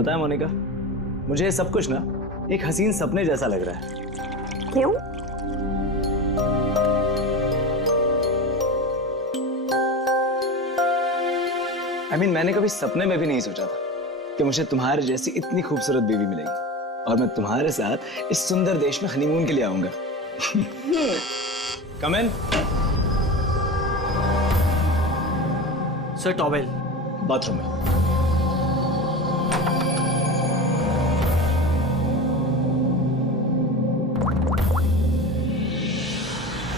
पता है मोनिका, मुझे ये सब कुछ ना एक हसीन सपने जैसा लग रहा है। क्यों? मैंने कभी सपने में भी नहीं सोचा था कि मुझे तुम्हारे जैसी इतनी खूबसूरत बीवी मिलेगी और मैं तुम्हारे साथ इस सुंदर देश में हनीमून के लिए आऊंगा। कम इन। सर टॉवेल बाथरूम में।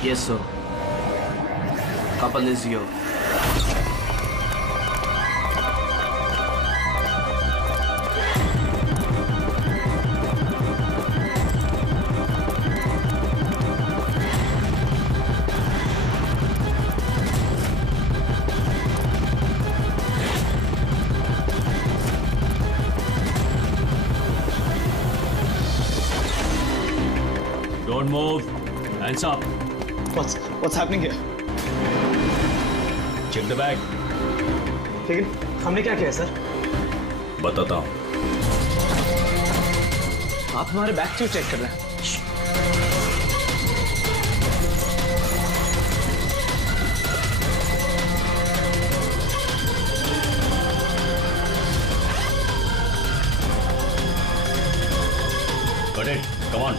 Yes sir, couple is your. Don't move. Hands up. What's happening here? Check the bag. लेकिन हमने क्या किया सर? बताता हूँ। आप हमारे बैग क्यों चेक कर रहे हैं? Got it. Come on.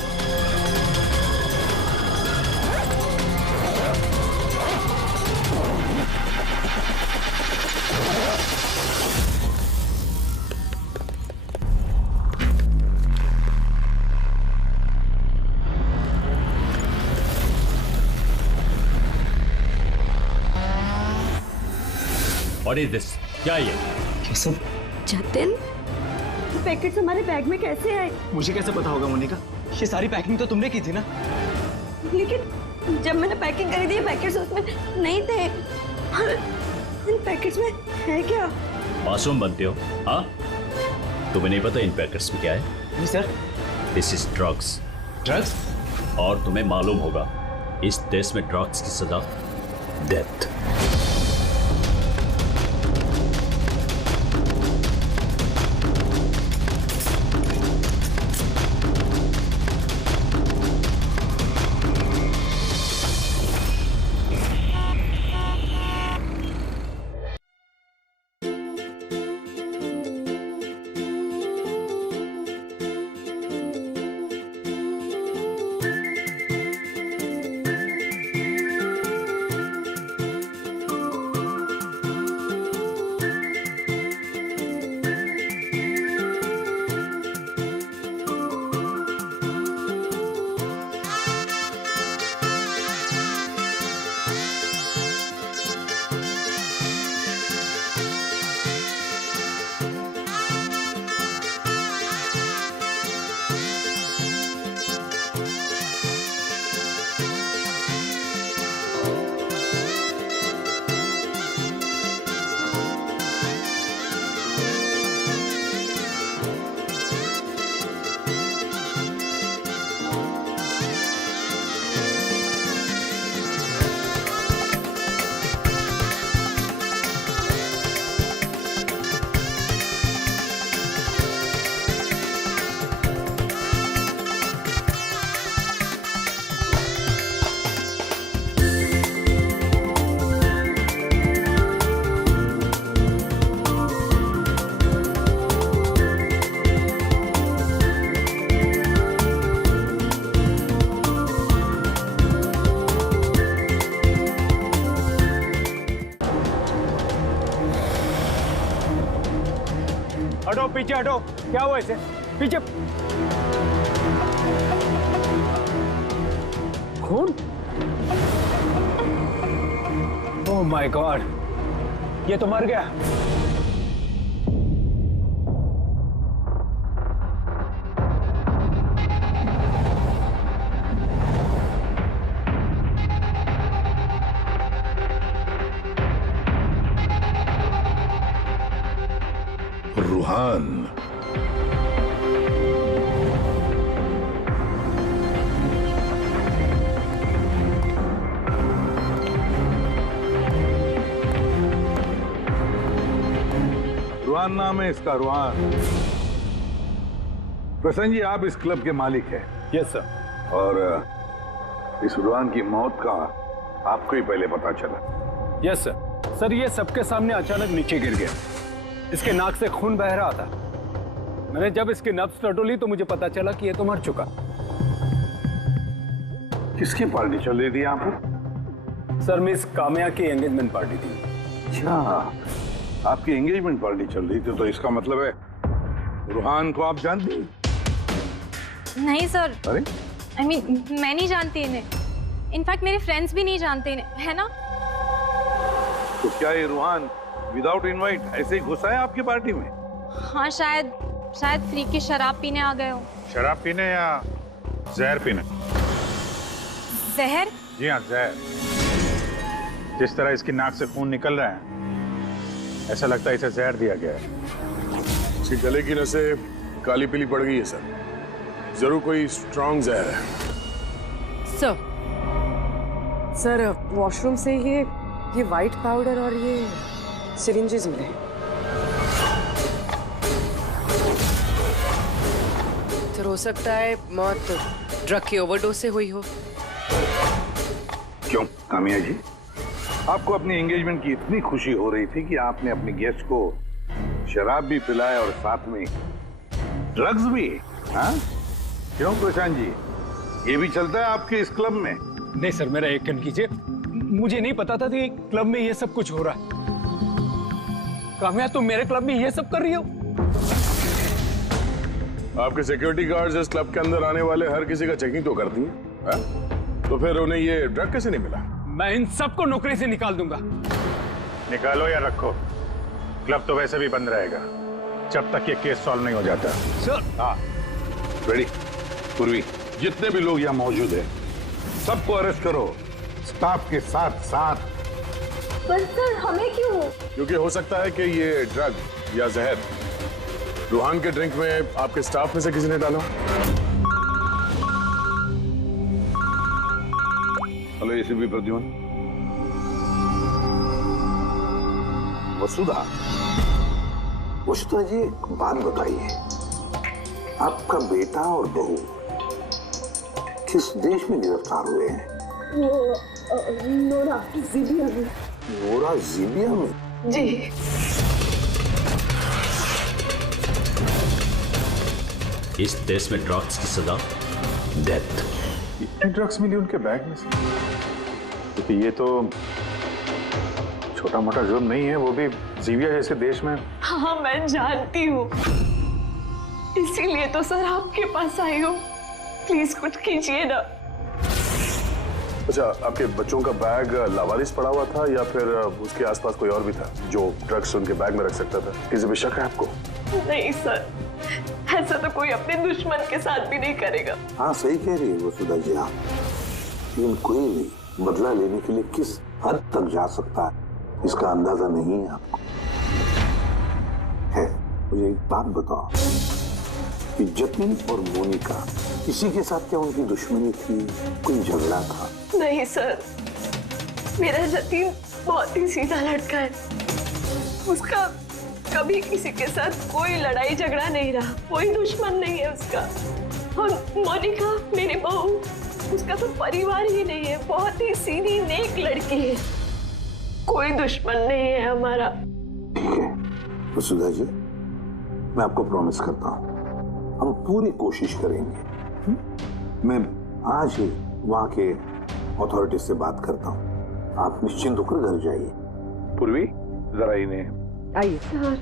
What is this? क्या ये? ये सब जतिन, पैकेट्स हमारे बैग में कैसे आए? मुझे कैसे पता होगा मोनिका? ये सारी पैकिंग तो तुमने की थी ना? लेकिन जब मैंने पैकिंग करी थी पैकेट्स उसमें नहीं थे। और इन पैकेट्स में है क्या? मासूम बनते हो, हाँ? तुम्हें नहीं पता इन पैकेट्स में क्या है? नहीं sir. This is drugs. Drugs? और तुम्हें मालूम होगा इस देश में ड्रग्स की सजा डेथ। हटो पीछे हटो। क्या हुआ इसे? पीछे। खून? ओह माय गॉड, ये तो मर गया। रूहान, रूहान नाम है इसका, रूहान। प्रसन्न जी, आप इस क्लब के मालिक हैं यस सर। और इस रुहान की मौत का आपको ही पहले पता चला? Yes sir. सर ये सबके सामने अचानक नीचे गिर गया, इसके नाक से खून बह रहा था। मैंने जब इसकी नब्ज टटोली तो मुझे पता चला कि ये तो मर चुका। किसकी पार्टी चल रही थी यहाँ पर? सर मिस काम्या की एंगेजमेंट पार्टी थी। अच्छा, आपकी एंगेजमेंट पार्टी चल रही थी, तो इसका मतलब है रुहान को आप जानती हैं? नहीं सर, अरे I mean, मैं नहीं जानती इन्हें। इनफैक्ट मेरे फ्रेंड्स भी नहीं जानते इन्हें, है ना? तो क्या ये रुहान विदाउट इनवाइट ऐसे ही घुसा है आपकी पार्टी में? हाँ शायद फ्री की शराब पीने आ गए हो। शराब पीने या जहर पीने? जहर? जी हाँ, जहर। जिस तरह इसकी नाक से खून निकल रहा है, ऐसा लगता है इसे जहर दिया गया है। इसके गले की नसें काली पीली पड़ गई है सर, जरूर कोई स्ट्रॉन्ग जहर है। सर वॉशरूम से ये वाइट पाउडर और ये सिरिंजेस मिले। तो हो सकता है मौत ड्रग की ओवरडोज से हुई हो। क्यों कामिया जी, आपको अपनी एंगेजमेंट की इतनी खुशी हो रही थी कि आपने अपने गेस्ट को शराब भी पिलाया और साथ में ड्रग्स भी? हाँ? क्यों प्रशांत जी, ये भी चलता है आपके इस क्लब में? नहीं सर, मेरा यकीन कीजिए, मुझे नहीं पता था कि क्लब में ये सब कुछ हो रहा है। काम्या तुम मेरे क्लब में ये सब कर रही हो? आपके सिक्योरिटी गार्ड्स इस क्लब के अंदर आने वाले हर किसी का चेकिंग तो करती हैं, तो फिर उन्हें ये ड्रग कैसे नहीं मिला? मैं इन सबको नौकरी से निकाल दूंगा। निकालो या रखो, क्लब तो वैसे भी बंद रहेगा जब तक ये केस सॉल्व नहीं हो जाता। सर हाँ, रेडी। पूर्वी, जितने भी लोग यहाँ मौजूद हैं, सबको अरेस्ट करो, स्टाफ के साथ साथ। पर सर हमें क्यों? क्योंकि हो सकता है कि ये ड्रग या जहर रुहान के ड्रिंक में आपके स्टाफ में से किसी ने डाला। Hello ACP Pradyuman. वसुधा जी, एक बात बताइए, आपका बेटा और बहू किस देश में गिरफ्तार हुए हैं? नोरा जीबिया में। नोरा जीबिया में? जी। इस देश में ड्रग्स की सजा डेथ। इतने ड्रग्स मिली उनके बैग में से? क्योंकि ये तो छोटा मोटा जुर्म नहीं है, वो भी जीबिया जैसे देश में। हाँ मैं जानती हूँ, इसीलिए तो सर आपके पास आई हूँ। प्लीज कुछ कीजिए ना। अच्छा, आपके बच्चों का बैग लावारिस पड़ा हुआ था या फिर उसके आसपास कोई और भी था जो ड्रग्स उनके बैग में रख सकता था? किसी पे शक है आपको? नहीं सर, ऐसा तो कोई अपने दुश्मन के साथ भी नहीं करेगा। हाँ सही कह रही है वसुधा जी आप, लेकिन कोई भी बदला लेने के लिए किस हद तक जा सकता है इसका अंदाजा नहीं है आपको। है, मुझे एक बात बताओ कि जतिन और मोनिका, किसी के साथ क्या उनकी दुश्मनी थी, कोई झगड़ा था? नहीं सर, मेरा जतिन बहुत ही सीधा लड़का है। उसका कभी किसी के साथ कोई लड़ाई झगड़ा नहीं रहा, कोई दुश्मन नहीं है उसका। और मोनिका मेरी बहू, उसका तो परिवार ही नहीं है, बहुत ही सीधी नेक लड़की है, कोई दुश्मन नहीं है हमारा। ठीक है वसुधा जी, मैं आपको प्रॉमिस करता हूँ हम पूरी कोशिश करेंगे। मैं आज ही वहाँ के अथॉरिटी से बात करता हूँ, आप निश्चिंत होकर घर जाइए। पूर्वी, जरा इन्हें आइए। सर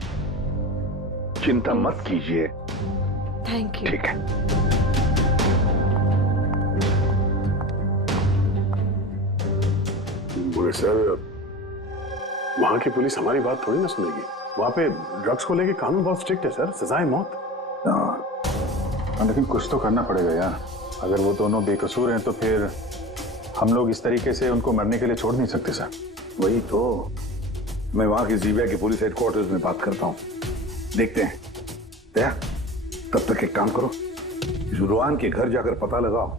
चिंता मत कीजिए। Thank you. ठीक है। बुरे सर, वहां की पुलिस हमारी बात थोड़ी ना सुनेगी। वहां पे ड्रग्स को लेके कानून बहुत स्ट्रिक्ट है सर, सजा है मौत। लेकिन कुछ तो करना पड़ेगा यार। अगर वो दोनों बेकसूर हैं तो फिर हम लोग इस तरीके से उनको मरने के लिए छोड़ नहीं सकते सर। वही तो, मैं वहां की जीबिया के पुलिस हेडक्वार्टर्स में बात करता हूँ, देखते हैं। दया, तब तक एक काम करो, इस रुहान के घर जाकर पता लगाओ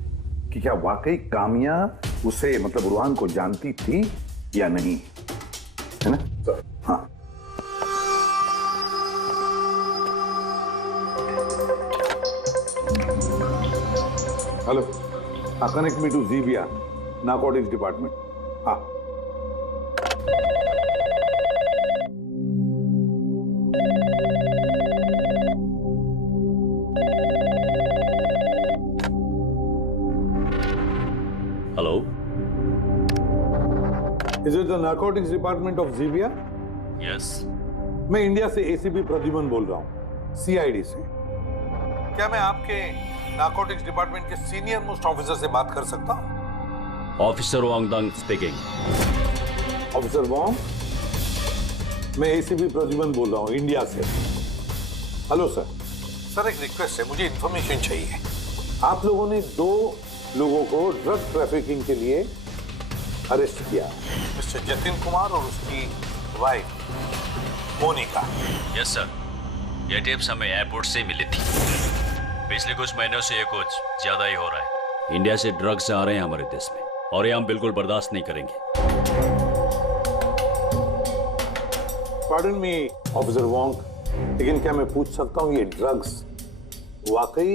कि क्या वाकई कामिया उसे मतलब रुहान को जानती थी या नहीं, है ना सर? हाँ। Hello, connect me to Zibia narcotics department. हाँ, hello, is it the narcotics department of Zibia? Yes. मैं इंडिया से एसीपी प्रद्युमन बोल रहा हूँ, सीआईडी से। क्या मैं आपके नारकोटिक्स डिपार्टमेंट के सीनियर मोस्ट ऑफिसर से बात कर सकता हूँ? Officer Wangdang speaking. Officer Wong, मैं एसीपी प्रद्युमन बोल रहा हूँ इंडिया से। Hello sir. सर एक रिक्वेस्ट है, मुझे इंफॉर्मेशन चाहिए। आप लोगों ने 2 लोगों को ड्रग ट्रैफिकिंग के लिए अरेस्ट किया, मिस्टर जतिन कुमार और उसकी वाइफ मोनिका। यस सर, ये टिप्स हमें एयरपोर्ट से मिली थी। पिछले कुछ महीनों से ये कुछ ज्यादा ही हो रहा है। इंडिया से ड्रग्स आ रहे हैं हमारे देश में और ये हम बिल्कुल बर्दाश्त नहीं करेंगे। पार्डन मी ऑफिसर वॉन्ग, लेकिन क्या मैं पूछ सकता हूँ ये ड्रग्स वाकई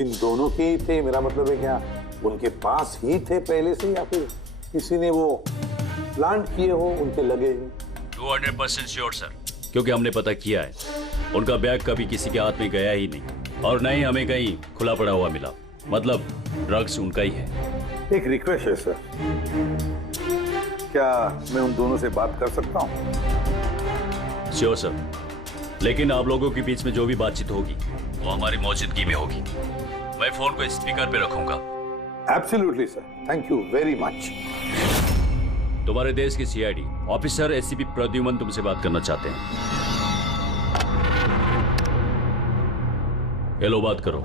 इन दोनों के ही थे? मेरा मतलब है क्या उनके पास ही थे पहले से, या फिर किसी ने वो प्लांट किए हो उनके लगे? 200% श्योर सर, क्योंकि हमने पता किया है उनका बैग कभी किसी के हाथ में गया ही नहीं और न ही हमें कहीं खुला पड़ा हुआ मिला। मतलब ड्रग्स उनका ही है। एक रिक्वेस्ट है सर, क्या मैं उन दोनों से बात कर सकता हूँ? श्योर सर, लेकिन आप लोगों के बीच में जो भी बातचीत होगी वो हमारी मौजूदगी में होगी। मैं फोन को स्पीकर पे रखूंगा। Absolutely sir, thank you very much. तुम्हारे देश के सीआईडी ऑफिसर एसीपी प्रद्युमन तुमसे बात करना चाहते हैं। हेलो, बात करो।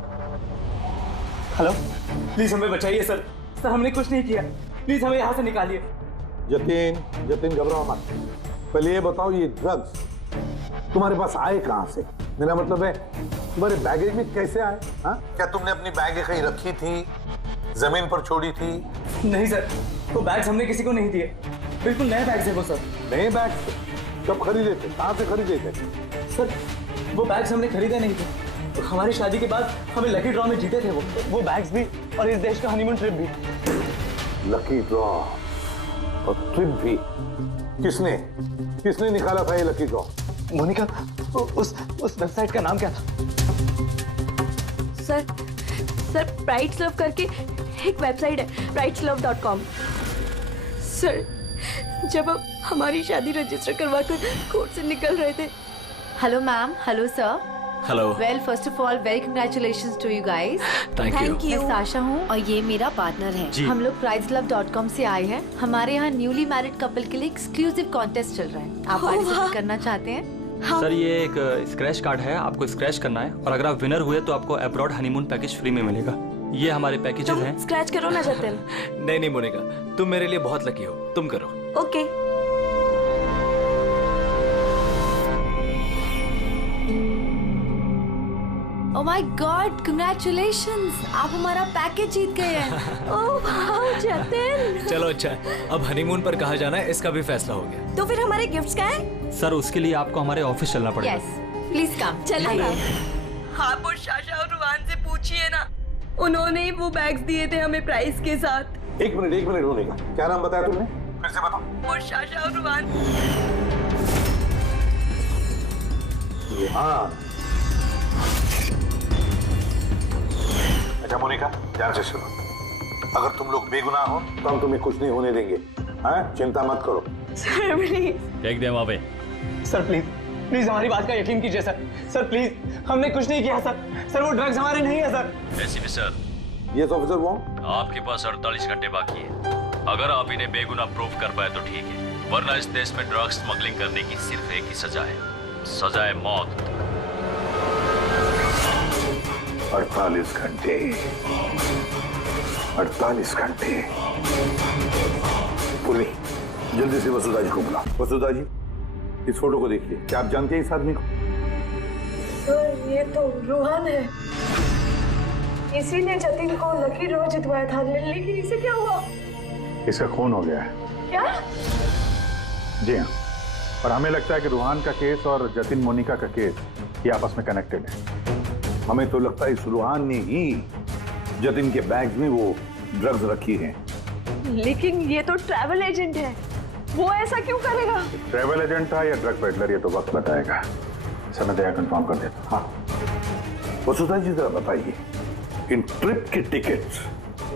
हेलो, प्लीज हमें बचाइए सर। सर हमने कुछ नहीं किया, प्लीज हमें यहाँ से निकालिए। जतिन घबराओ मत। पहले ये बताओ ये ड्रग्स तुम्हारे पास आए कहाँ से? मेरा मतलब है तुम्हारे बैगेज में कैसे आए? हाँ, क्या तुमने अपनी बैग कहीं रखी थी, जमीन पर छोड़ी थी? नहीं सर, वो बैग्स हमने किसी को नहीं दिए। बिल्कुल नए बैग्स है वो सर। नए बैग? कब खरीदे थे, कहाँ से खरीदे थे? सर वो बैग्स हमने खरीदे नहीं थे, तो हमारी शादी के बाद हमें लकी ड्रॉ में जीते थे वो बैग्स भी, और इस देश का हनीमून ट्रिप भी। लकी ड्रॉ और ट्रिप भी? किसने निकाला था ये लकी ड्रॉ? मोनिका, उस वेबसाइट का नाम क्या था? सर प्राइड्स लव करके एक वेबसाइट है, pridesLove.com। सर जब हम हमारी शादी रजिस्टर करवाकर कोर्ट से निकल रहे थे। Hello ma'am. Hello sir. Hello. Well first of all very congratulations to you guys. Thank you. मैं साशा हूँ और ये मेरा पार्टनर है। हम लोग pridesLove.com से आए हैं। हमारे यहाँ न्यूली मैरिड कपल के लिए एक्सक्लूसिव कॉन्टेस्ट चल रहा है। आप पार्टिसिपेट करना चाहते हैं? हाँ। सर ये एक स्क्रैच कार्ड है, आपको स्क्रैच करना है और अगर आप विनर हुए तो आपको अब्रॉड हनीमून पैकेज फ्री में मिलेगा। ये हमारे पैकेजेस हैं। स्क्रैच करो ना जतिन। नहीं मोनिका, तुम मेरे लिए बहुत लकी हो, तुम करो। Okay. Oh my God, congratulations, आप हमारा पैकेज जीत गए हैं। Oh wow Jatin. चलो अच्छा, अब हनीमून पर कहाँ जाना है इसका भी फैसला हो गया। तो फिर हमारे गिफ्ट्स क्या है? सर उसके लिए आपको हमारे ऑफिस चलना पड़ेगा। Yes, please come. चलिए। आप और शाशा और रुहान से पूछिए ना, उन्होंने ही वो बैग्स दिए थे हमें प्राइस के साथ। एक मिनट होनेगा, क्या नाम बताया तुमने? फिर से बताओ। और शाशा और रुहान। रुहान। अच्छा मोनिका, ध्यान से सुनो, अगर तुम लोग बेगुनाह हो तो हम तुम्हें कुछ नहीं होने देंगे। हाँ, चिंता मत करो। Sir please. देख दे वहाँ पे। सर प्लीज हमारी बात का यकीन कीजिए सर प्लीज, हमने कुछ नहीं किया सर वो ड्रग्स हमारे नहीं है sir. ACP sir. Yes officer Wong. आपके पास 48 घंटे बाकी है। अगर आप इन्हें बेगुनाह प्रूव कर पाए तो ठीक है, वरना इस देश में ड्रग्स स्मगलिंग करने की सिर्फ एक ही सजा है, सजा है मौत। 48 घंटे। 48 घंटे। पूरी जल्दी से वसुधा जी को बुलाओ। वसुधा जी, इस फोटो को देखिए, क्या आप जानते हैं इस आदमी को? सर ये तो रुहान है, इसी ने जतिन को लकी ड्रॉ जितवाया था, लेकिन इसे क्या हुआ? इसका खून हो गया है। क्या? जी हाँ, और हमें लगता है कि रुहान का केस और जतिन मोनिका का केस ये आपस में कनेक्टेड है। हमें तो लगता है इस रुहान ने ही जतिन के बैग्स में वो ड्रग्स रखी हैं। लेकिन ये तो ट्रैवल एजेंट है, वो ऐसा क्यों करेगा? ट्रैवल एजेंट था या ड्रग पेडलर, ये तो वक्त बताएगा। सर मैं दया कंफर्म कर देता हूँ। हाँ वसुधा जी जरा बताइए, इन ट्रिप के टिकट्स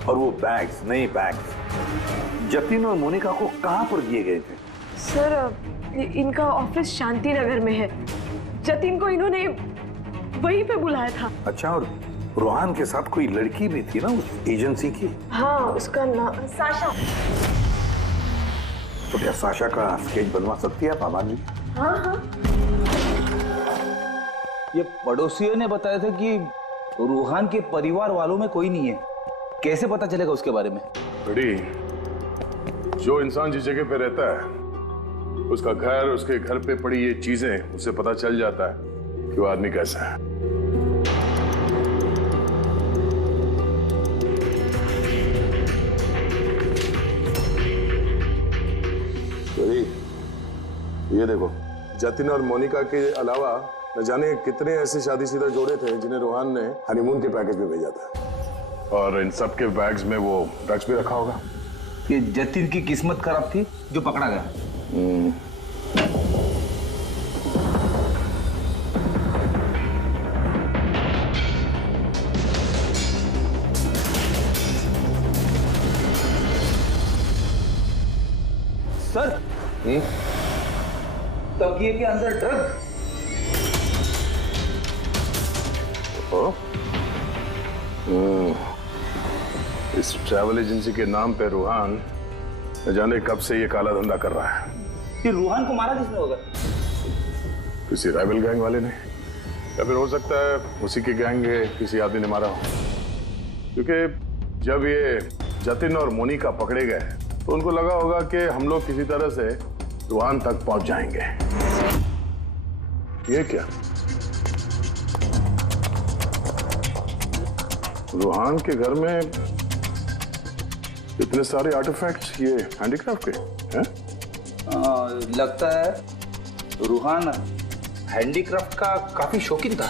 और वो बैग्स, नए बैग्स जतिन और मोनिका को कहां पर दिए गए थे? सर इनका ऑफिस शांति नगर में है। जतिन को इन्होंने वहीं पे बुलाया था। अच्छा, और रोहान के साथ कोई लड़की भी थी ना उस एजेंसी की? हाँ, उसका नाम साशा। तो क्या साशा का स्केच बनवा सकती है आप आमान जी? हाँ हाँ। ये पड़ोसियों ने बताया था कि रूहान के परिवार वालों में कोई नहीं है। कैसे पता चलेगा उसके बारे में? बड़ी, जो इंसान जिस जगह पे रहता है उसका घर, उसके घर पे पड़ी ये चीजें, उससे पता चल जाता है कि वो आदमी कैसा है। बड़ी, ये देखो, जतिन और मोनिका के अलावा न जाने कितने ऐसे शादीशुदा जोड़े थे जिन्हें रोहान ने हनीमून के पैकेज में भेजा था। और इन सब के बैग्स में वो ड्रग्स भी रखा होगा। ये जतिन की किस्मत खराब थी जो पकड़ा गया। सर, तकिए के अंदर ड्रग। इस ट्रैवल एजेंसी के नाम पे रूहान न जाने कब से ये काला धंधा कर रहा है। ये रूहान को मारा किसने होगा? किसी राइवल गैंग वाले ने, या फिर हो सकता है उसी के गैंग के किसी आदमी ने मारा हो। क्योंकि जब ये जतिन और मोनिका पकड़े गए तो उनको लगा होगा कि हम लोग किसी तरह से रूहान तक पहुंच जाएंगे। ये क्या? रूहान के घर में इतने सारे आर्टिफैक्ट्स, ये हैंडीक्राफ्ट के हैं? लगता है रूहान हैंडीक्राफ्ट का काफी शौकीन था।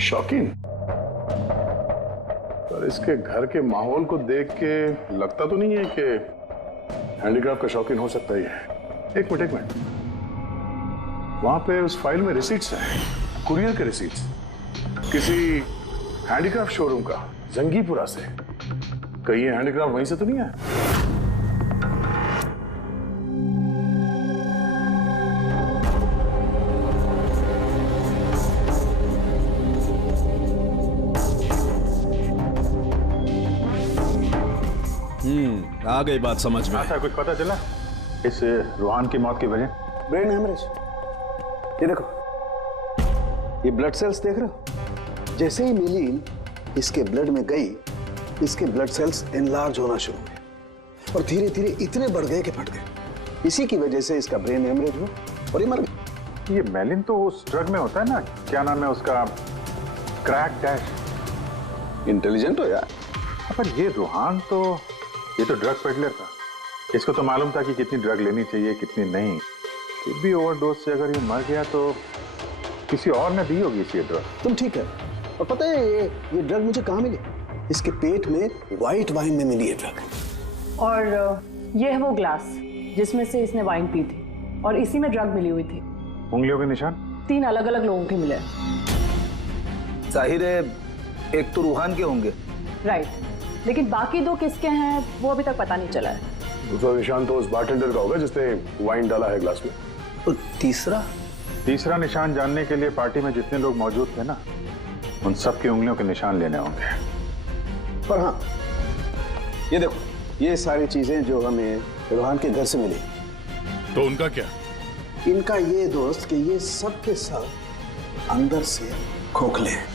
शौकीन? पर इसके घर के माहौल को देख के लगता तो नहीं है कि हैंडीक्राफ्ट का शौकीन हो सकता ही है। एक मिनट, वहां पे उस फाइल में रिसीट्स हैं, कुरियर के रिसीट्स, किसी हैंडीक्राफ्ट शोरूम का, जंगीपुरा से। कहीं ये हैंडीक्राफ्ट वहीं से तो नहीं है? आ गई बात समझ में। ऐसा कुछ पता चला इस रूहान की मौत की वजह? Brain haemorrhage. ये देखो, ये ब्लड सेल्स देख रहे हो? जैसे ही मिलीन इसके ब्लड में गई, इसके ब्लड सेल्स एनलार्ज होना शुरू हुए और धीरे धीरे इतने बढ़ गए कि फट गए। इसी की वजह से इसका ब्रेन हेमरेज हुआ और ये मर गया। ये मेलिन तो उस ड्रग में होता है ना, क्या नाम है उसका, क्रैक डैश। इंटेलिजेंट हो यार। पर ये रूहान तो, ये तो ड्रग पेडलर था। इसको तो मालूम था कि कितनी ड्रग लेनी चाहिए कितनी नहीं। फिर भी ओवरडोज से अगर ये मर गया तो किसी और ने दी होगी इसी ड्रग। तुम ठीक है। और पता है ये ड्रग मुझे कहाँ मिली? इसके पेट में व्हाइट वाइन में मिली है ड्रग। और ये है वो ग्लास जिसमें से इसने वाइन पी थी और इसी में ड्रग मिली हुई थी। उंगलियों के निशान 3 अलग अलग लोगों के मिले। जाहिर है एक तो रूहान के होंगे। राइट, लेकिन बाकी 2 किसके हैं वो अभी तक पता नहीं चला है। दूसरा निशान तो उस बारटेंडर का होगा जिसने वाइन डाला है ग्लास में। और तीसरा निशान जानने के लिए पार्टी में जितने लोग मौजूद थे ना, उन सब की उंगलियों के निशान लेने होंगे। पर हाँ, ये देखो, ये सारी चीजें जो हमें रूहान के घर से मिली, तो उनका क्या? इनका ये दोस्त कि ये सब के सब अंदर से खोखले हैं।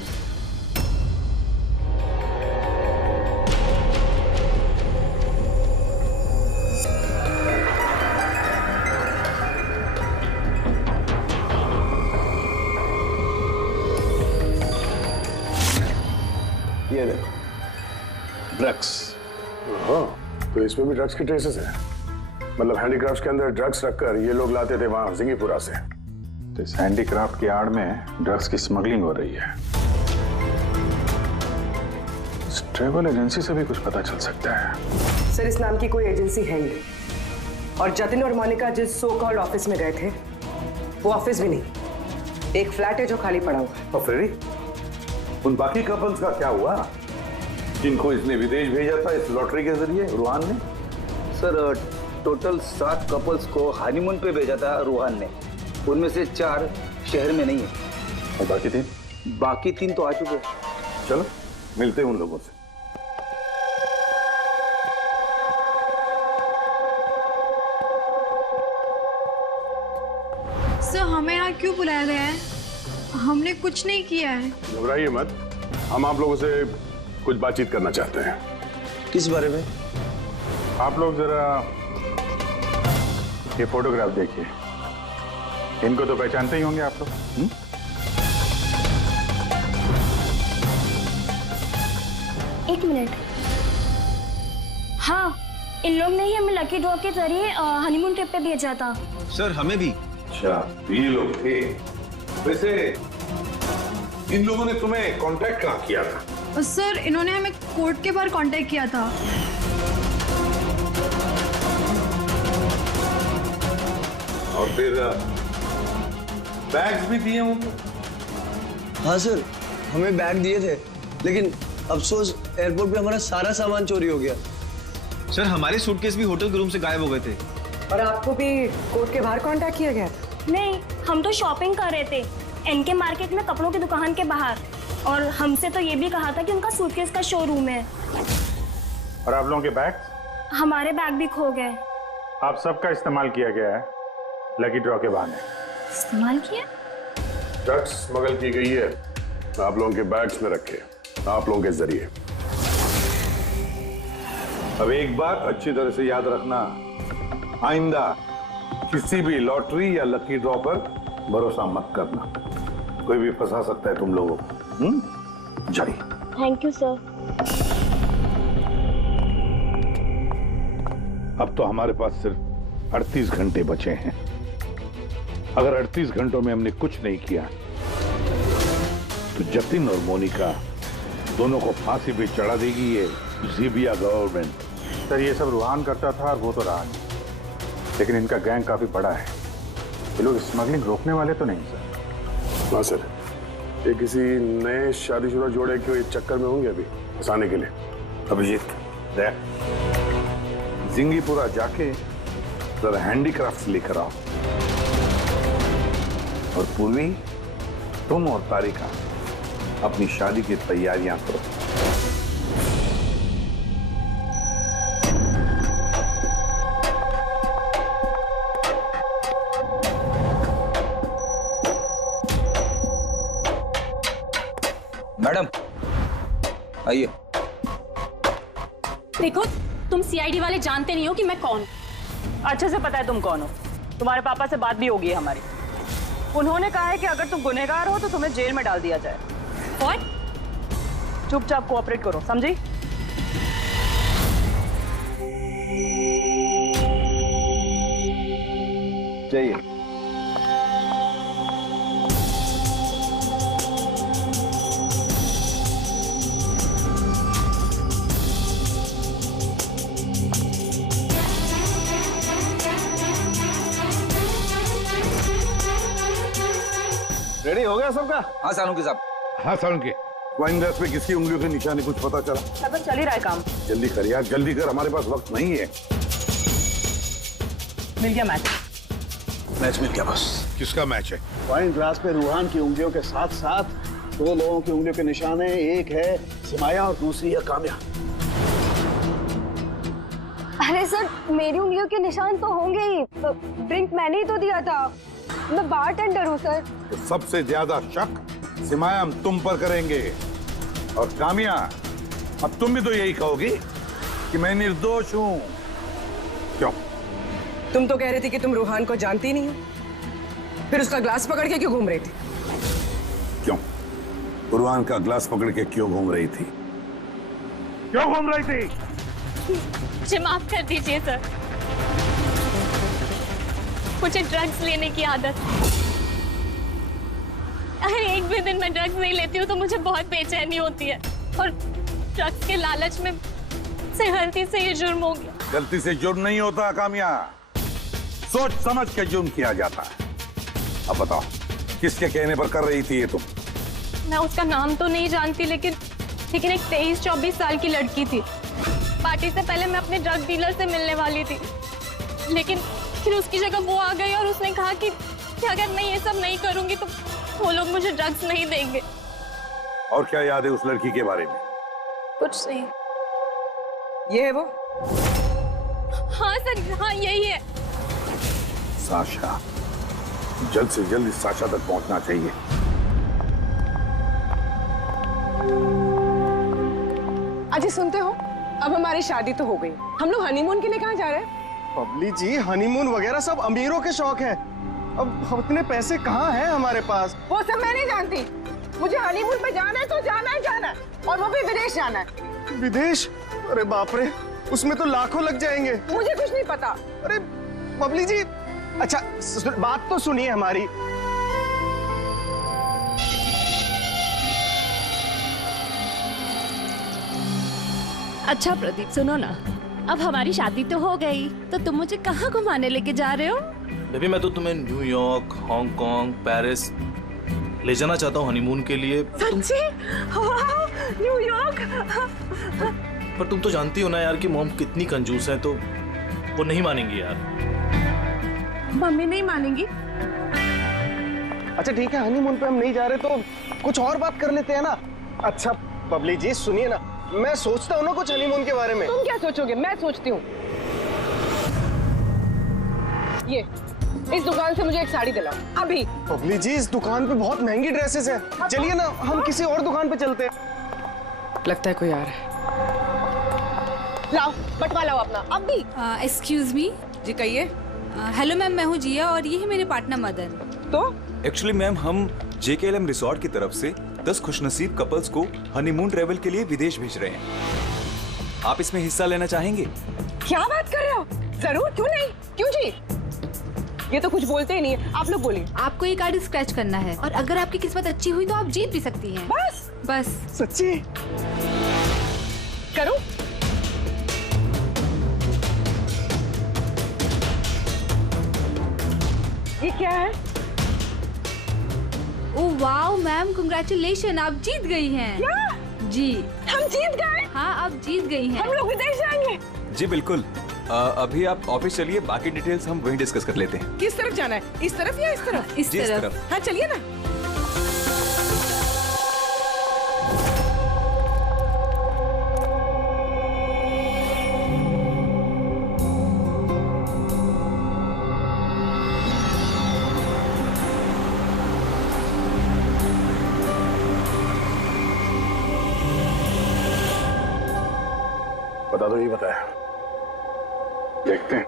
ये देखो, ड्रग्स। हाँ, तो इसमें भी ड्रग्स के ट्रेसेस हैं। मतलब हैंडीक्राफ्ट के अंदर ड्रग्स रखकर ये लोग लाते थे वहां जिंगीपुरा से। तो इस हैंडीक्राफ्ट की आड़ में ड्रग्स की स्मगलिंग हो रही है। इस ट्रैवल एजेंसी से भी कुछ पता चल सकता है। सर इस नाम की कोई एजेंसी है ही, और जतिन और मोनिका जिस सो कॉल्ड ऑफिस में गए थे वो ऑफिस भी नहीं, एक फ्लैट है जो खाली पड़ा हुआ है। और फ्रेडी, उन बाकी कपल्स का क्या हुआ जिनको इसने विदेश भेजा था इस लॉटरी के जरिए रूहान ने? सर टोटल 7 कपल्स को हनीमून पे भेजा था रूहान ने, उनमें से 4 शहर में नहीं है। और बाकी 3? बाकी 3 तो आ चुके हैं। चलो मिलते हैं उन लोगों से। सर हमें यहाँ क्यों बुलाया गया है? हमने कुछ नहीं किया है। घबराइए मत, हम आप लोगों से कुछ बातचीत करना चाहते हैं। किस बारे में? आप लोग जरा ये फोटोग्राफ देखिए, इनको तो पहचानते ही होंगे आप लोग। एक मिनट, हाँ इन लोग ने ही हमें लकी ड्रॉ के जरिए हनीमून ट्रिप पे भेजा था। सर हमें भी। अच्छा ये लोग थे। वैसे इन लोगों ने तुम्हें कांटेक्ट कहाँ किया था? सर इन्होंने हमें कोर्ट के बाहर कांटेक्ट किया था। और फिर बैग्स भी दिए उनको? हाँ सर, हमें बैग दिए थे, लेकिन अफसोस एयरपोर्ट पे हमारा सारा सामान चोरी हो गया। सर हमारे सूटकेस भी होटल के रूम से गायब हो गए थे। और आपको भी कोर्ट के बाहर कांटेक्ट किया गया था? नहीं, हम तो शॉपिंग कर रहे थे एनके मार्केट में कपड़ों की दुकान के बाहर, और हमसे तो ये भी कहा था कि उनका सूटकेस का शोरूम है। और आप लोगों के बैग? हमारे बैग भी खो गए। आप सबका इस्तेमाल किया गया है लकी ड्रॉ के बहाने। इस्तेमाल किया? ड्रग्स स्मगल की गई है, आप लोगों के बैग्स में रखे, आप लोगों के जरिए। अब एक बात अच्छी तरह से याद रखना, आइंदा किसी भी लॉटरी या लकी ड्रॉ पर भरोसा मत करना, कोई भी फंसा सकता है तुम लोगों को। जाइए। Thank you sir. अब तो हमारे पास सिर्फ 38 घंटे बचे हैं। अगर 38 घंटों में हमने कुछ नहीं किया तो जतिन और मोनिका दोनों को फांसी पे चढ़ा देगी ये ज़ीबिया गवर्नमेंट। सर ये सब रूहान करता था और वो तो रहा नहीं, लेकिन इनका गैंग काफी बड़ा है। ये लोग स्मगलिंग रोकने वाले तो नहीं सर? हाँ सर, ये किसी नए शादीशुदा जोड़े के चक्कर में होंगे अभी फंसाने के लिए। अभिजीत जिंगीपुरा जाके जरा हैंडीक्राफ्ट लेकर आओ, और पूर्वी तुम और तारिका अपनी शादी की तैयारियां करो। मैडम आइए। देखो तुम सीआईडी वाले जानते नहीं हो कि मैं कौन। अच्छे से पता है तुम कौन हो, तुम्हारे पापा से बात भी होगी हमारी। उन्होंने कहा है कि अगर तुम गुनहगार हो तो तुम्हें जेल में डाल दिया जाए। What? चुपचाप कोऑपरेट करो, समझी? जाइए। रेडी हो गया सबका? हाँ सालुंकी साहब। हाँ सालुंकी, वाइन ग्लास पे किसकी उंगलियों के निशाने कुछ पता चला? सब चल ही रहा है काम। जल्दी कर यार, जल्दी कर, हमारे पास वक्त नहीं है। मिल गया मैच। मैच मिल गया बस। किसका मैच है? वाइन ग्लास पे रूहान की उंगलियों के साथ साथ 2 लोगों की उंगलियों के निशान है, एक है सिमाया और दूसरी है काम्या। अरे सर मेरी उंगलियों के निशान तो होंगे ही, ड्रिंक मैंने ही तो दिया था, मैं बारटेंडर हूँ सर। तो सबसे ज्यादा शक सिमाया हम तुम पर करेंगे, और कामिया अब तुम भी तो यही कहोगी कि मैं निर्दोष हूँ। क्यों? तुम तो कह रही थी कि तुम रूहान को जानती नहीं हो, फिर उसका ग्लास पकड़ के क्यों घूम रही थी? क्यों? रूहान का ग्लास पकड़ के क्यों घूम रही थी? क्यों घूम रही थी? मुझे माफ कर दीजिए सर, मुझे ड्रग्स लेने की आदत है। अगर एक भी दिन मैं ड्रग्स नहीं लेती हूँ तो मुझे बहुत बेचैनी होती है। और ड्रग्स के लालच में से गलती से ये जुर्म हो गया। गलती से जुर्म नहीं होता कामिया, सोच समझ के जुर्म किया जाता है। अब बताओ किसके कहने पर कर रही थी ये तुम? मैं उसका नाम तो नहीं जानती, लेकिन एक 23-24 साल की लड़की थी। पार्टी से पहले मैं अपने ड्रग डीलर से मिलने वाली थी, लेकिन फिर उसकी जगह वो आ गई और उसने कहा कि अगर मैं ये सब नहीं करूंगी तो वो लोग मुझे ड्रग्स नहीं देंगे। और क्या याद है उस लड़की के बारे में? कुछ नहीं। ये है वो? हाँ सर, हाँ यही है। साशा, जल्द से जल्द इस साशा तक पहुंचना चाहिए। अजय सुनते हो, अब हमारी शादी तो हो गई, हम लोग हनीमून के लिए कहाँ जा रहे हैं? बबली जी, हनीमून वगैरह सब अमीरों के शौक है। अब इतने पैसे कहाँ हैं हमारे पास? वो सब मैं नहीं जानती, मुझे हनीमून पे जाना है तो जाना है, और वो भी विदेश जाना है। विदेश? अरे बाप रे, उसमें तो लाखों लग जाएंगे। मुझे कुछ नहीं पता। अरे बबली जी, अच्छा बात तो सुनिए हमारी। अच्छा प्रदीप, सुनो ना, अब हमारी शादी तो हो गई, तो तुम मुझे कहाँ घुमाने लेके जा रहे हो? बेबी, मैं तो तुम्हें न्यूयॉर्क, हांगकांग, पेरिस ले जाना चाहता हूँ हनीमून के लिए। सच्ची? न्यूयॉर्क? पर तुम तो जानती हो ना यार कि मॉम कितनी कंजूस है, तो वो नहीं मानेंगी यार। मम्मी नहीं मानेंगी? अच्छा ठीक है, हनीमून पे हम नहीं जा रहे तो कुछ और बात कर लेते हैं ना। अच्छा बबली जी सुनिए ना, मैं सोचता हूँ ना कुछ हनीमून के बारे में। तुम क्या सोचोगे? मैं सोचती हूँ। ये इस दुकान से मुझे एक साड़ी दिलाओ अभी। बबली जी, इस दुकान पे बहुत महंगी ड्रेसेस हैं। चलिए ना, हम किसी और दुकान पे चलते हैं। लगता है कोई आ रहा है। लाओ, बटवा लाओ अपना अभी। Excuse me. जी कहिए। हेलो मैम, मैं हूँ जिया और ये है मेरे पार्टनर मदन। तो एक्चुअली मैम, हम JKLM रिसोर्ट की तरफ से 10 खुशनसीब कपल्स को हनीमून ट्रेवल के लिए विदेश भेज रहे हैं। आप इसमें हिस्सा लेना चाहेंगे? क्या बात कर रहे हो? जरूर, क्यों नहीं, क्यों जी? ये तो कुछ बोलते ही नहीं है, आप लोग बोलिए। आपको ये कार्ड स्क्रैच करना है और अगर आपकी किस्मत अच्छी हुई तो आप जीत भी सकती हैं। बस। सच्ची? करूं? ये क्या है? ओह वाओ मैम, कांग्रेचुलेशन, आप जीत गई हैं। क्या? जी। हम जीत गए? हाँ, आप जीत गई हैं। हम लोग विदेश जाएंगे? जी बिल्कुल। अभी आप ऑफिस चलिए, बाकी डिटेल्स हम वहीं डिस्कस कर लेते हैं। किस तरफ जाना है? इस तरफ या इस तरफ? इस तरफ। हाँ चलिए ना। बता दो, ये बताया। देखते हैं।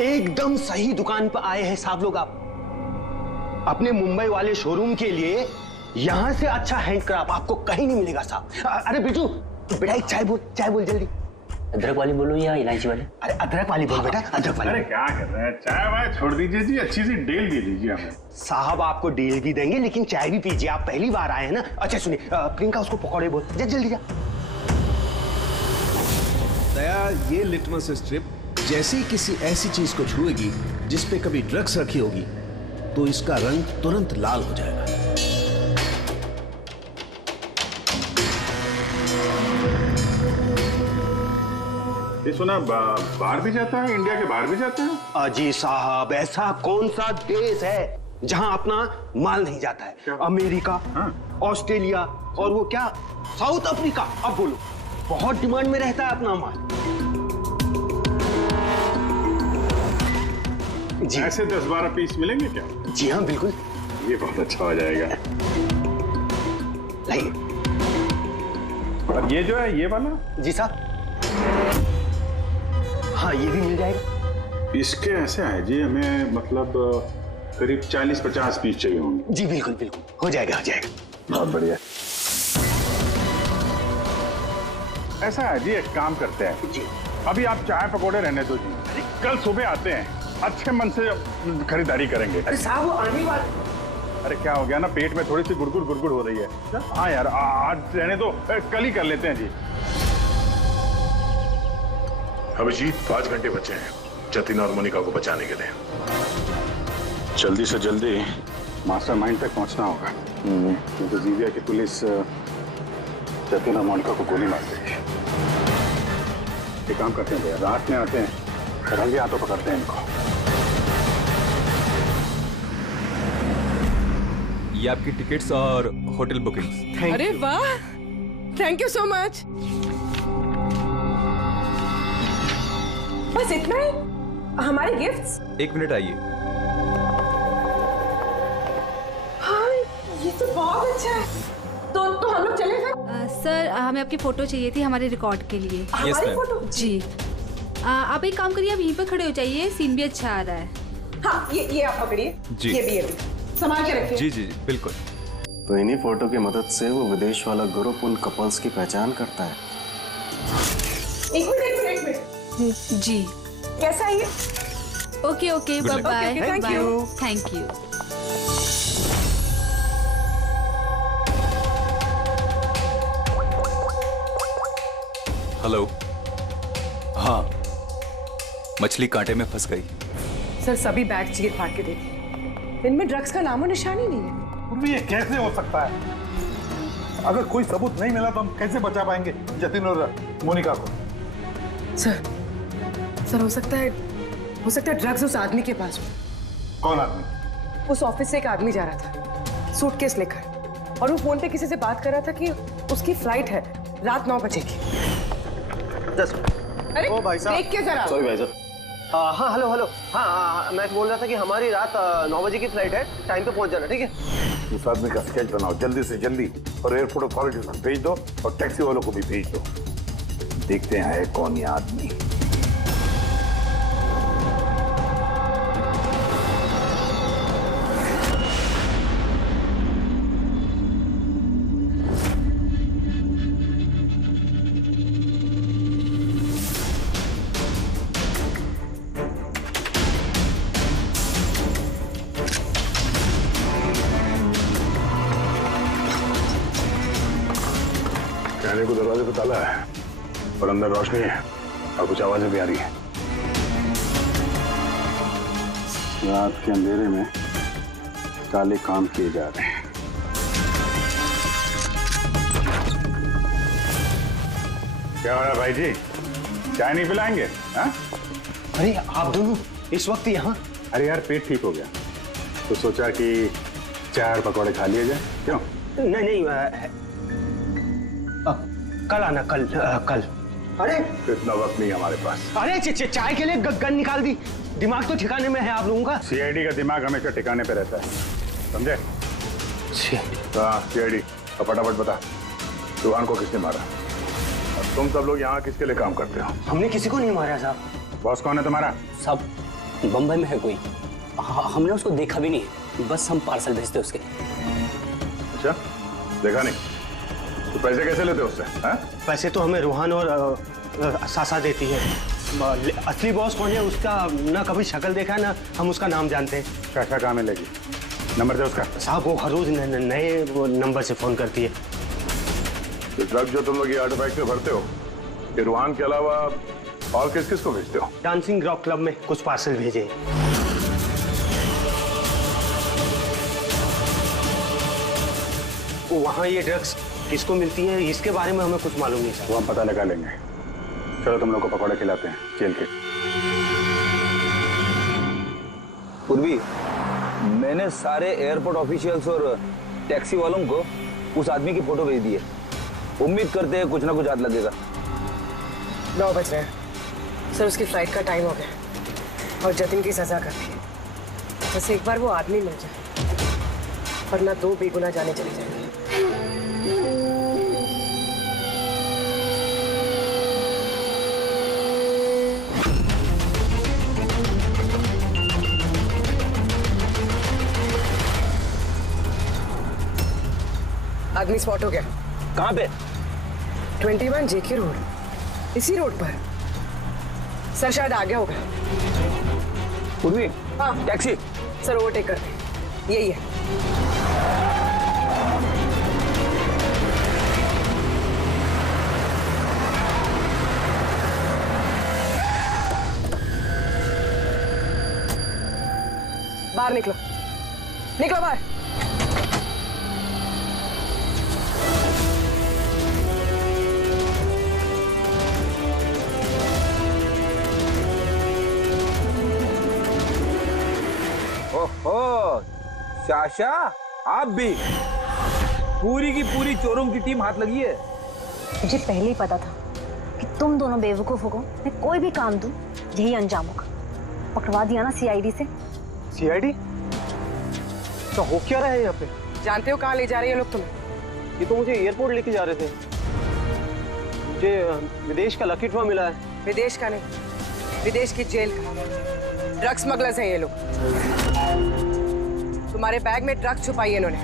एकदम सही दुकान पर आए हैं साहब लोग। आप अपने मुंबई वाले शोरूम के लिए यहाँ से अच्छा हैंडक्राफ्ट आपको कहीं नहीं मिलेगा साहब। अरे बिजू, बेटा एक चाय बोल जल्दी। अदरक वाली बोलूं या इलायची वाली? अरे अदरक वाली बोल बेटा, अदरक वाली। अरे क्या कर रहे हैं, चाय वाय छोड़ दीजिए जी, अच्छी सी डील दे दीजिए हमें। साहब आपको डील भी देंगे, लेकिन चाय भी पीजिए, आप पहली बार आए हैं ना। अच्छा सुनिए, प्रियंका उसको पकौड़े बोल, जल्दी जा। दया, ये लिटमस स्ट्रिप जैसे ही किसी ऐसी चीज को छुएगी जिस पे कभी ड्रग्स रखी होगी तो इसका रंग तुरंत लाल हो जाएगा। ये सुना बाहर भी जाता है, इंडिया के बाहर भी जाते हैं? अजी साहब, ऐसा कौन सा देश है जहां अपना माल नहीं जाता है? अमेरिका, ऑस्ट्रेलिया और वो क्या साउथ अफ्रीका। अब बोलो, बहुत डिमांड में रहता है अपना माल। जी ऐसे 10-12 पीस मिलेंगे क्या? जी हाँ बिल्कुल। ये बहुत अच्छा हो जाएगा। लाइए। और ये जो है, ये वाला? जी साहब। हाँ ये भी मिल जाएगा। इसके ऐसे है जी, हमें मतलब करीब 40-50 पीस चाहिए होंगे। जी बिल्कुल बिल्कुल, हो जाएगा हो जाएगा। बहुत बढ़िया। ऐसा है जी, एक काम करते हैं जी, अभी आप चाय पकौड़े रहने दो जी, कल सुबह आते हैं, अच्छे मन से खरीदारी करेंगे। अरे साहब वो आने वाले। अरे क्या हो गया ना, पेट में थोड़ी सी गुड़गुड़ हो रही है। हाँ यार, आज रहने दो, कल ही कर लेते हैं जी। अभिजीत 5 घंटे बचे हैं जतिन और मोनिका को बचाने के लिए। जल्दी से जल्दी मास्टरमाइंड तक पहुंचना होगा, क्योंकि जीविया की पुलिस जतिन और मोनिका को गोली मार देगी। एक काम करते हैं भैया, रात में आते हैं, रंगे हाथों पकड़ते हैं इनको। ये आपकी टिकट्स और होटल बुकिंग्स। अरे वाह, थैंक यू सो मच। बस इतना ही? हमारे गिफ्ट्स? 1 मिनट आइए। हाँ, ये तो बहुत अच्छा है। तो हम लोग चले फिर? सर हमें आपकी फोटो चाहिए थी हमारे रिकॉर्ड के लिए। हमारी फोटो? जी। आप एक काम करिए, आप यहीं पर खड़े हो जाइए, सीन भी अच्छा आ रहा है। हाँ, ये आप पकड़िए। जी। ये भी संभाल के रखिए। जी जी बिल्कुल। तो इन्हीं फोटो की मदद से वो विदेश वाला ग्रुप उन कपल्स की पहचान करता है। एक मिनट। जी। कैसा है ये? Okay bye bye. Thank you. Thank you. Hello. हाँ, मछली कांटे में फंस गई। सर सभी बैग चीर फाड़ के देखिए, इनमें ड्रग्स का नामो निशान ही नहीं है। ये कैसे हो सकता है? अगर कोई सबूत नहीं मिला तो हम कैसे बचा पाएंगे जतिन और मोनिका को? सर हो सकता है ड्रग्स उस आदमी के पास हो। कौन आदमी? उस ऑफिस से एक आदमी जा रहा था सूटकेस लेकर, और वो फोन पे किसी से बात कर रहा था कि उसकी फ्लाइट है रात 9 बजे की। 10। अरे ओ भाई साहब, देख के जरा। सॉरी भाई साहब। हाँ हेलो। हाँ, मैं बोल रहा था कि हमारी रात 9 बजे की फ्लाइट है, टाइम पे पहुंच जाना, ठीक है? उस आदमी का स्केच बनाओ जल्दी से जल्दी, और एयरपोर्ट अथॉरिटी को भेज दो, और टैक्सी वालों को भी भेज दो। देखते हैं है कौन ये आदमी। कहने को दरवाजे पे ताला है और अंदर रोशनी है और कुछ आवाजें भी आ रही है। रात के अंधेरे में काले काम किए जा रहे हैं। क्या हो रहा है भाई जी, चाय नहीं पिलाएंगे? हाँ? अरे आप दोनों इस वक्त यहाँ? अरे यार पेट ठीक हो गया तो सोचा कि चाय और पकौड़े खा लिए जाए। क्यों? नहीं, कल आना, कल। अरे इतना वक्त नहीं हमारे पास। अरे चाय के लिए गन निकाल दी। दिमाग तो ठिकाने में है आप लोगों का। सीआईडी का दिमाग हमेशा ठिकाने पे रहता है, समझे? हाँ सीआईडी, तो फटाफट बता दुकान को किसने मारा? और तुम सब लोग यहाँ किसके लिए काम करते हो? हमने किसी को नहीं मारा साहब। बॉस कौन है तुम्हारा? साहब बम्बई में है कोई, हमने उसको देखा भी नहीं, बस हम पार्सल भेजते उसके। अच्छा, देखा नहीं तो पैसे कैसे लेते हो उससे? पैसे तो हमें रूहान और सासा देती है। असली बॉस कौन है उसका ना कभी शक्ल देखा है ना हम उसका नाम जानते हैं। क्या काम है? लेगी नंबर दे उसका। साहब वो हर रोज नए नंबर से फोन करती है। तो ड्रग जो तुम लोग ये आर्टिफैक्ट में भरते हो, ये रूहान के अलावा और किस किस को भेजते हो? डांसिंग रॉक क्लब में कुछ पार्सल भेजे। वहाँ ये ड्रग्स किसको मिलती है इसके बारे में हमें कुछ मालूम नहीं साहब। वो हम पता लगा लेंगे। चलो तुम लोग को पकौड़े खिलाते हैं जेल के। पूर्वी, मैंने सारे एयरपोर्ट ऑफिशियल्स और टैक्सी वालों को उस आदमी की फोटो भेज दी है। उम्मीद करते हैं कुछ ना कुछ हाथ लगेगा। 9 बज रहे हैं सर, उसकी फ्लाइट का टाइम हो गया और जतिन की सजा कर दी। बस एक बार वो आदमी मिल जाए, वरना 2 बेगुनाह जाने चली जाएंगी। आदमी स्पॉट हो गया। कहाँ पे? 21 जेके रोड, इसी रोड पर। सर शायद आ गया होगा। पूर्वी, हाँ टैक्सी। सर ओवरटेक करते, यही है। बाहर निकलो, निकलो बाहर। ओहो, शाशा आप भी? पूरी की पूरी चोरों की टीम हाथ लगी है। मुझे पहले ही पता था कि तुम दोनों बेवकूफों को मैं कोई भी काम दूं यही अंजाम होगा। पकड़वा दिया ना सीआईडी से। सीआईडी? तो हो क्या रहा है यहाँ पे? जानते हो कहाँ ले जा रहे हैं लोग तुम्हें? ये तो मुझे एयरपोर्ट लेके जा रहे थे। मुझे विदेश का लकी ड्रॉ मिला है। विदेश का नहीं, विदेश की जेल का। ड्रग स्मगलर्स हैं ये लोग। तुम्हारे बैग में ड्रग छुपाई है इन्होंने।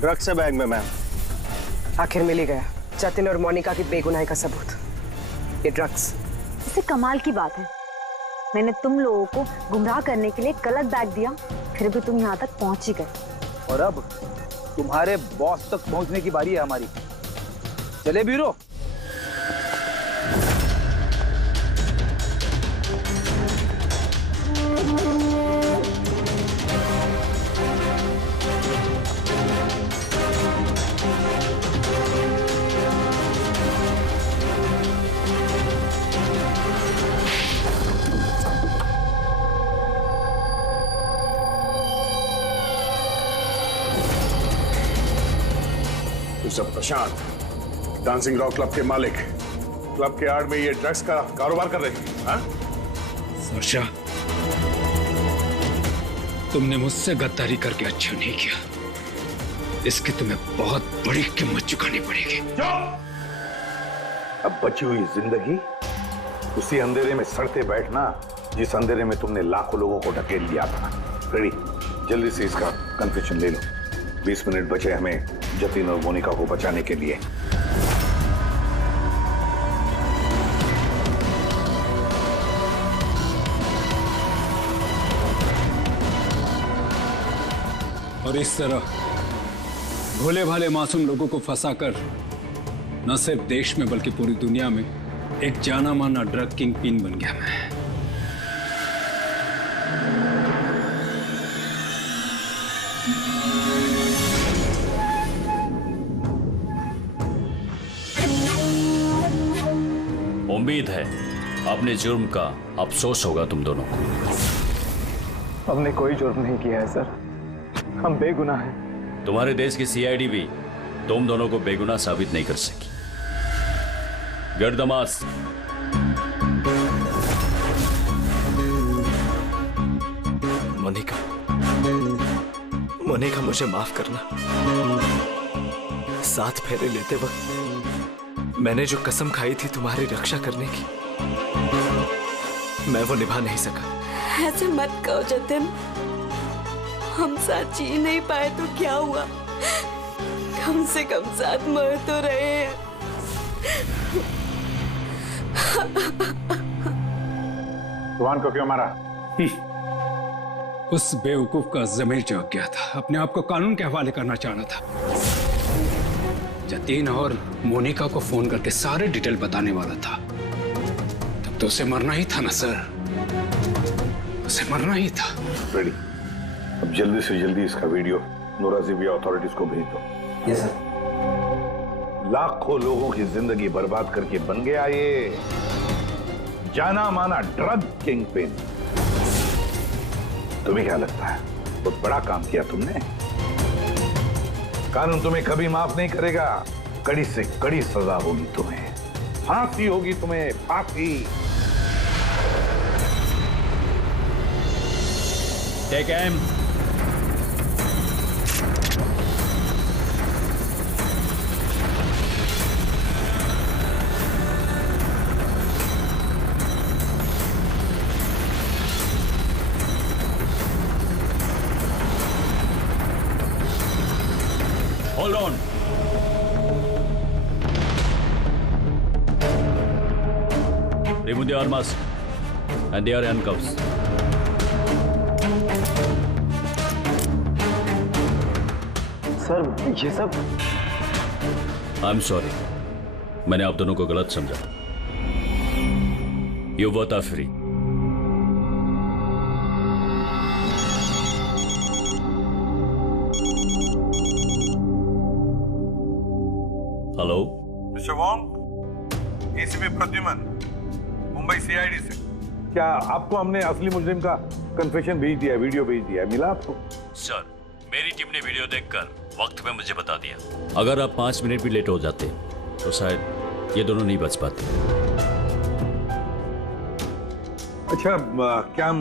ड्रग्स है बैग में मैम। आखिर मिल ही गया जतिन और मोनिका की बेगुनाही का सबूत। ये ड्रग्स। इससे कमाल की बात है, मैंने तुम लोगों को गुमराह करने के लिए गलत बैग दिया, फिर भी तुम यहाँ तक पहुंच ही गए। और अब तुम्हारे बॉस तक पहुंचने की बारी है हमारी। चले ब्यूरो। सब प्रशांत, डांसिंग रॉक क्लब के मालिक, क्लब के आड़ में ये ड्रग्स का कारोबार कर रहे हैं, हाँ? वर्षा, तुमने मुझसे गद्दारी करके अच्छा नहीं किया। इसकी तुम्हें बहुत बड़ी कीमत चुकानी पड़ेगी। अब बची हुई जिंदगी उसी अंधेरे में सड़ते बैठना जिस अंधेरे में तुमने लाखों लोगों को ढकेल लिया था। रेडी, जल्दी से इसका कन्फेशन ले लो। 20 मिनट बचे हमें जतिन और मोनिका को बचाने के लिए। और इस तरह भोले भाले मासूम लोगों को फंसाकर न सिर्फ देश में बल्कि पूरी दुनिया में एक जाना माना ड्रग किंग पिन बन गया मैं। उम्मीद है अपने जुर्म का अफसोस होगा तुम दोनों को। हमने कोई जुर्म नहीं किया है सर, हम बेगुनाह हैं। तुम्हारे देश की सीआईडी भी तुम दोनों को बेगुनाह साबित नहीं कर सकी। गर्दमास। मोनिका, मोनिका मुझे माफ करना। 7 फेरे लेते वक्त मैंने जो कसम खाई थी तुम्हारी रक्षा करने की, मैं वो निभा नहीं सका। ऐसे मत कहो जतिन, हम साथ जी नहीं पाए तो क्या हुआ, कम से कम साथ मर तो रहे हैं। रुआन को क्यों मारा? उस बेवकूफ का ज़मीर जाग गया था, अपने आप को कानून के हवाले करना चाहना था। जतीन और मोनिका को फोन करके सारे डिटेल बताने वाला था। तब तो उसे मरना ही था ना सर, उसे मरना ही था। रेडी, अब जल्दी से जल्दी इसका वीडियो नोराजिबिया अथॉरिटीज को भेज दो। Yes sir. लाखों लोगों की जिंदगी बर्बाद करके बन गया ये जाना माना ड्रग किंग पिन। तुम्हें क्या लगता है बहुत बड़ा काम किया तुमने? कानून तुम्हें कभी माफ नहीं करेगा, कड़ी से कड़ी सजा होगी तुम्हें, फांसी होगी तुम्हें, फांसी। Take M. Hold on. Remove the arms and they are handcuffs. Sir ये सब आई एम सॉरी, मैंने आप दोनों को गलत समझा। You both are free. Hello mister Wong, ACP Pradyuman, Mumbai CID से। क्या आपको हमने असली मुजरिम का कन्फेशन भेज दिया, वीडियो भेज दिया, मिला आपको? सर, मेरी टीम ने वीडियो देखकर वक्त पे मुझे बता दिया। अगर आप 5 मिनट भी लेट हो जाते तो शायद ये दोनों नहीं बच पाते। अच्छा, क्या हम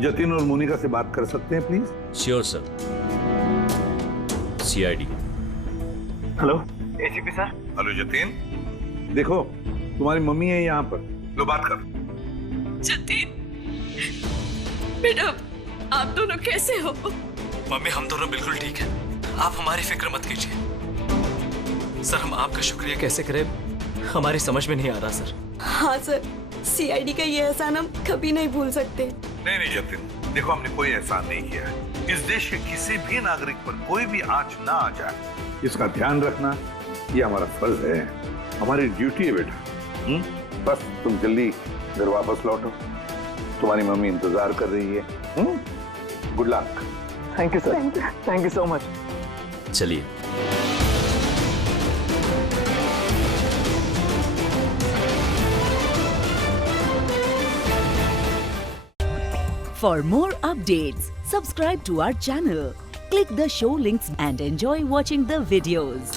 जतिन और मोनिका से बात कर सकते हैं please? Sure sir. CID. Hello ACP sir. Hello Jatin, देखो तुम्हारी मम्मी है यहाँ पर, लो बात कर। जतिन बेटा, आप दोनों कैसे हो? मम्मी, हम दोनों बिल्कुल ठीक हैं। आप हमारी फिक्र मत कीजिए। सर, हम आपका शुक्रिया कैसे करें हमारी समझ में नहीं आ रहा सर। हाँ सर, सीआईडी का ये एहसान हम कभी नहीं भूल सकते। नहीं जतिन, देखो हमने कोई एहसान नहीं किया है। इस देश के किसी भी नागरिक पर कोई भी आंच ना आ जाए, इसका ध्यान रखना ये हमारा फर्ज है, हमारी ड्यूटी है बेटा। बस तुम जल्दी घर वापस लौटो, तुम्हारी मम्मी इंतजार कर रही है। Good luck. Thank you sir, thank you so much. चलिए। For more updates, subscribe to our channel, click the show links and enjoy watching the videos.